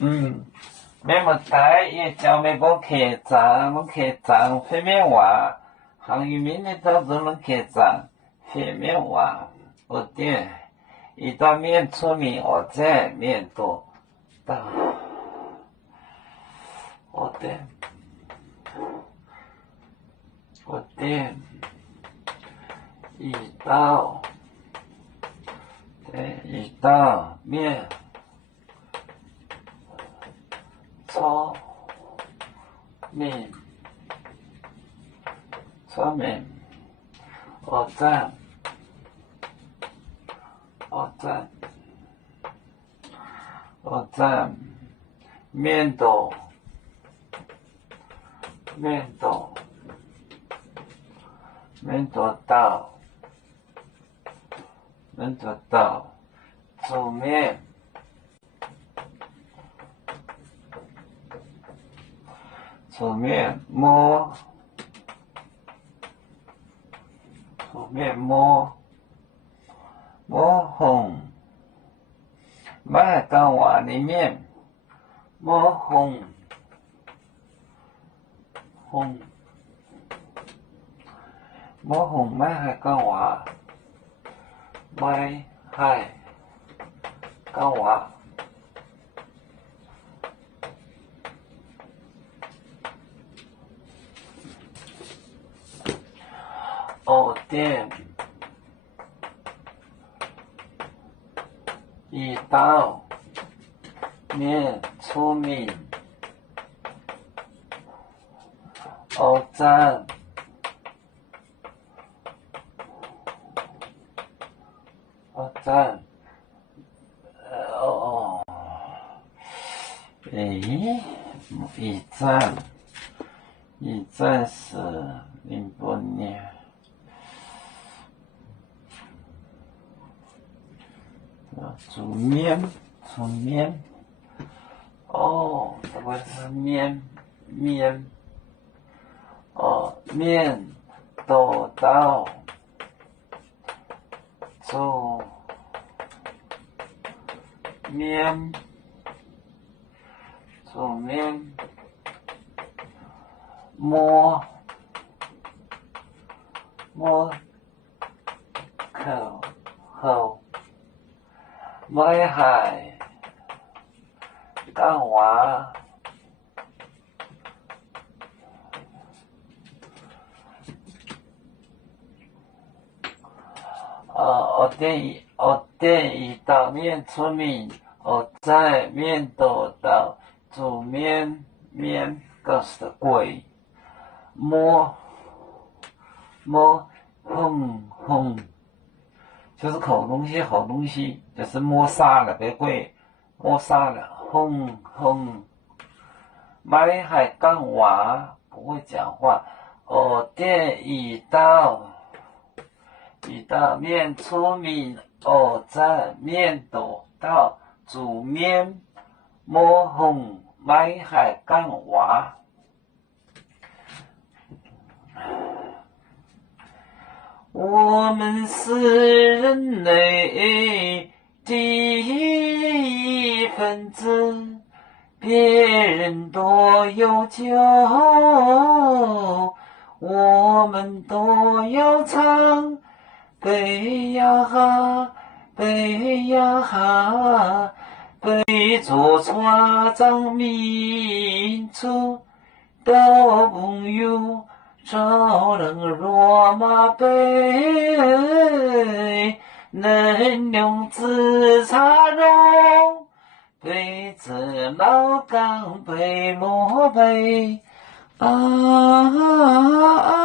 咩么大也教咩讲客栈，侬客栈phía面话，行业面的到处侬客栈phía面话，我点一到面出名，我在面多到，我点一到面出名，我在面多到煮面摸红，买干碗里面摸红买还干碗，买还干碗。我店一到面出名，我站一站是08年。煮面，这个是面豆到煮面摸口后。买海干娃我店一到面出名，我在面豆到煮面更是贵，摸红。就是好东西，就是摸沙了，别贵，摸沙了，红，买海干娃不会讲话，店一到面出名，在面豆到煮面摸红，买海干娃。我们是人类的一份子，别人都有酒，我们都要唱，背呀哈，背着船长民族的朋友。超能罗马杯，能用紫茶肉，杯子老钢杯罗杯啊。